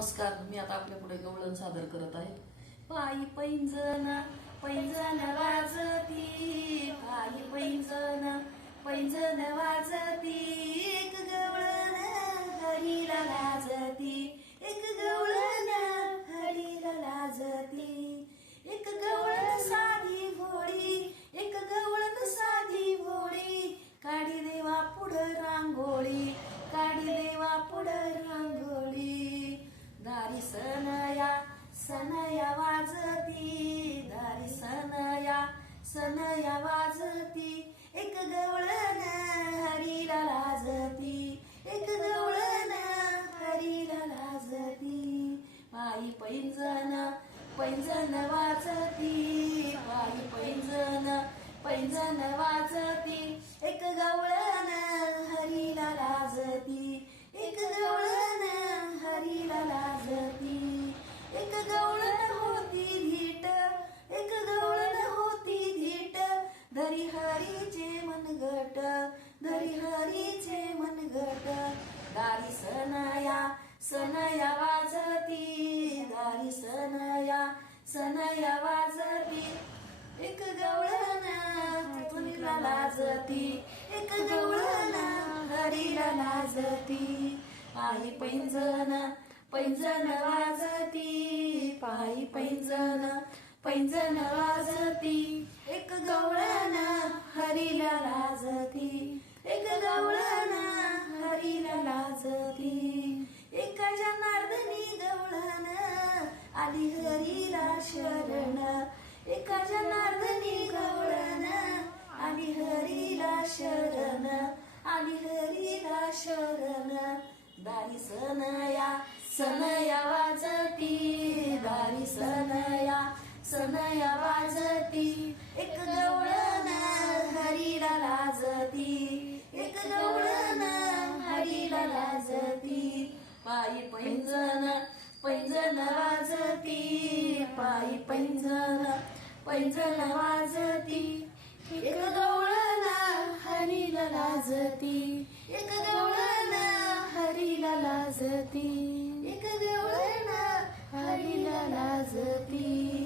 नमस्कार. मी आता आपल्या पुढे गवळण सादर करत आहे. पायी पैंजण पैंजण वाजती, पायी पैंजण पैंजण वाजती, एक गवळण हरीला लाजती, एक गवळण हरीला लाजती. एक गवळण साधी भोळी, एक गवळण साधी भोळी, काढी देवा पुढं रांगोळी, काढी देवा पुढं रांगोळी. दारी सनया सनया वाजती, दारी सनया सनया वाजती, एक गवळण हरीला लाजती, एक गवळण हरीला लाजती. पायी पैंजण पैंजण वाजती, पायी पैंजण पैंजण वाजती, एक गवळण हरीला लाजती, एक गवळण हरीला लाजती. एक गवळण होती धीट, एक गवळण होती धीट, धरी हरीचे मनगट, धरी हरीचे मनगट. दारी सनया सनया वाजती, दारी सनया सनया वाजती, एक गवळण हरीला लाजती, एक गवळण हरीला लाजती. पायी पैंजण पैंजण वाजती, पायी पैंजण पैंजण वाजती, एक गवळण हरीला लाजती, एक गवळण हरीला लाजती. एका जनार्दनी गवळण आली हरीला शरण, एका जनार्दनी गवळण आली हरीला शरण, आली हरीला शरण. दारी सनया सनया वाजती, दारी सनया सनया वाजती, एक गवळण हरीला लाजती, एक गवळण हरीला लाजती. पायी पैंजण पैंजण वाजती, पायी पैंजण पैंजण वाजती, एक गवळण हरीला लाजती, एक गवळण हरीला लाजती, एक गवळण हरीला लाजती.